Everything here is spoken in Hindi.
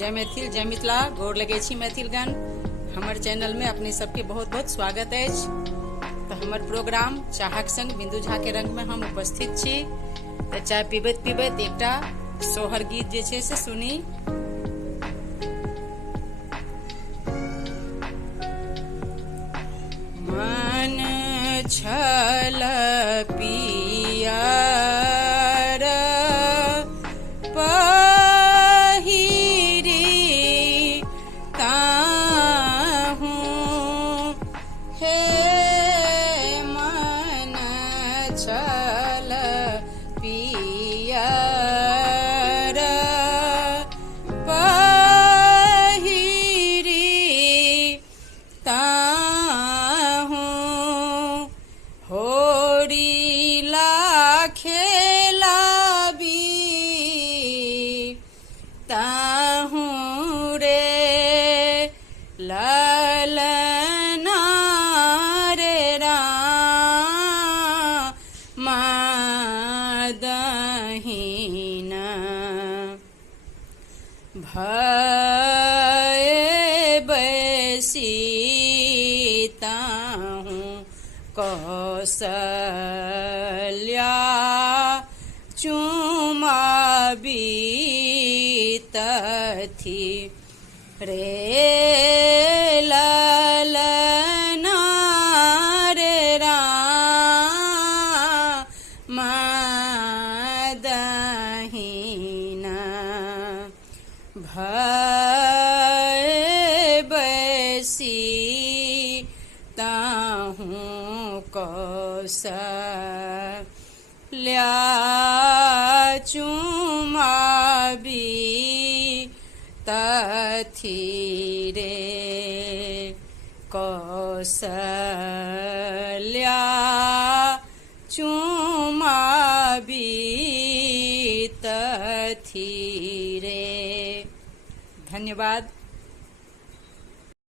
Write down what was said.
जय मैथिल जय मिथिला गोर लगे छी मैथिलगण। हमर चैनल में अपने सबके बहुत बहुत स्वागत है। तो हमर प्रोग्राम चाहक संग बिंदु झा के रंग में हम उपस्थित छी। तो चाय पीबैत पीबैत एकटा सोहर गीत जे छे से सुनी। मन छल पियर छल पियर पहिरी ताहूँ होरीला खेलाबी ताहूँ रे ललना दहीन भय बैसीताहूँ कौशल्या चुमाबी तथी रे ललना रे दहीना भय बैसी ताहूँ कौशल्या चुमाबी तथी रे कौशल्या चुमाबी तथी रे। धन्यवाद।